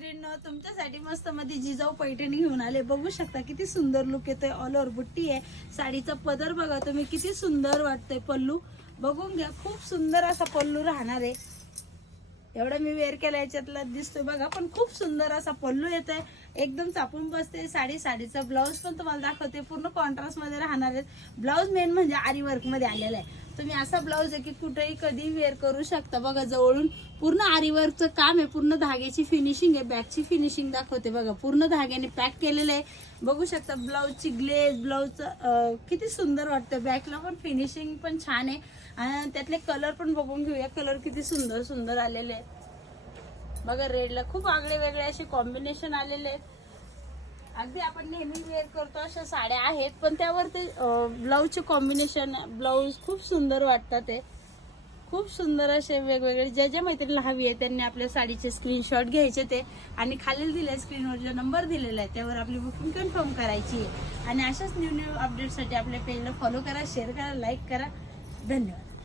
मैत्रिणींनो, तुमच्यासाठी मस्त मध्ये जिजाऊ पैठणी घेऊन आले। बघू शकता किती सुंदर लुक येतोय। ऑल ओव्हर बुट्टी आहे। साडीचा पदर बघा तुम्ही, किती सुंदर वाटतंय। पल्लू बघून घ्या, खूप सुंदर असा पल्लू राहणार आहे। एवढा मी वेअर केला याच्यातला दिसतोय बघा, पण खूप सुंदर असा पल्लू येतोय। एकदम चापून बसते साडीचा ब्लाऊज पण तुम्हाला दाखवते, पूर्ण कॉन्ट्रास्ट मध्ये राहणार आहे। ब्लाऊज मेन म्हणजे आरी वर्क मध्ये आलेला आहे। तुम्ही असा ब्लाऊज आहे की कुठेही कधी वेअर करू शकता। बघा जवळून पूर्ण आरी वर्कचं काम आहे, पूर्ण धाग्याची फिनिशिंग आहे। बॅकची फिनिशिंग दाखवते बघा, पूर्ण धाग्याने पॅक केलेलं आहे। बघू शकता ब्लाऊजची ग्लेज, ब्लाऊज किती सुंदर वाटतं। बॅकला पण फिनिशिंग पण छान आहे आणि त्यातले कलर पण बघून घेऊया। कलर किती सुंदर सुंदर आलेले आहेत बघा। रेडला खूप आगळे वेगळे असे कॉम्बिनेशन आलेले आहेत। अगदी आपण नेहमी वेअर करतो अशा साड्या आहेत, पण त्यावर ते ब्लाऊजचे कॉम्बिनेशन, ब्लाऊज खूप सुंदर वाटतात। ते खूप सुंदर असे वेगवेगळे। ज्या मैत्रिणीला हवी आहे त्यांनी आपल्या साडीचे स्क्रीनशॉट घ्यायचे ते, आणि खालील दिले स्क्रीनवर जो नंबर दिलेला आहे त्यावर आपली बुकिंग कन्फर्म करायची आहे। आणि अशाच न्यू अपडेटसाठी आपल्या पेजला फॉलो करा, शेअर करा, लाईक करा। धन्यवाद।